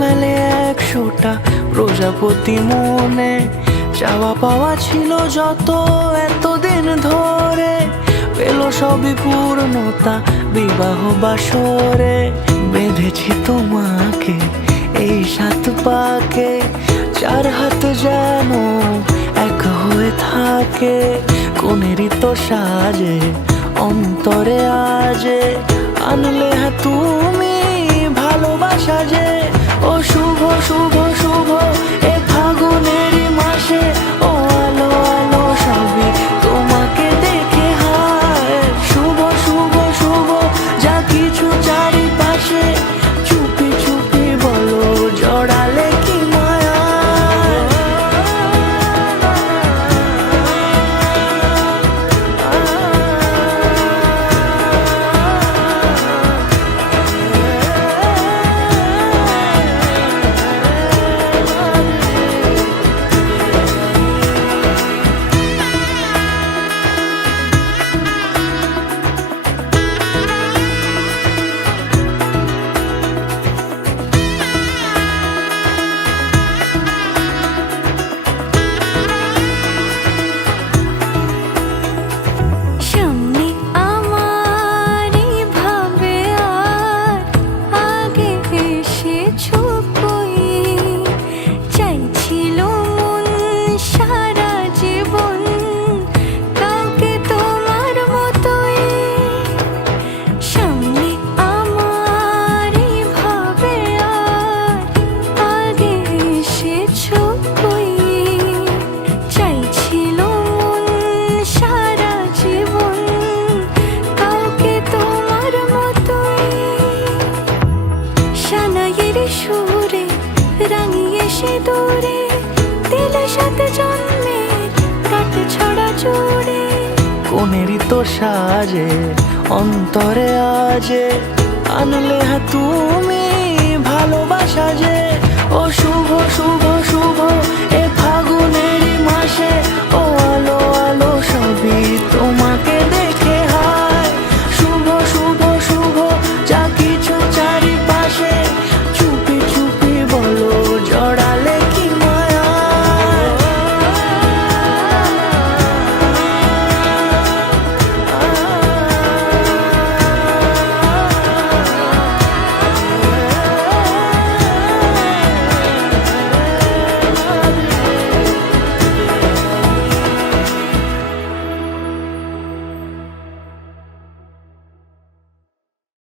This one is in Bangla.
মেলে 100টা প্রজাপতি মনে। চাওয়া পাওয়া ছিল যত এতদিন ধরে, পেল সবই পূর্ণতা বিবাহ বাসরে। বেঁধেছি তোমাকে এই 7 পাকে, 4 হাত যেন এক হয়ে থাকে। কোনেরই তো সাজে অন্তরে আজে, আনলে তুমি ভালোবাসা যে। ও শুভ শুভ শুভ এ ফাগুনেরই মাসে, ও আলো আলো সবই তোমাকে দেখে হায়। শুভ শুভ শুভ যা কিছু চারিপাশে, চুপি চুপি বলো জড়ালে কি মায়া। সুরে রাঙিয়ে সে দূরে দিলে 7 জন্মের কাট ছড়া জুড়ে। কোনেরই তো সাজে অন্তরে আজে, আনলে তুমি ভালোবাসা যে।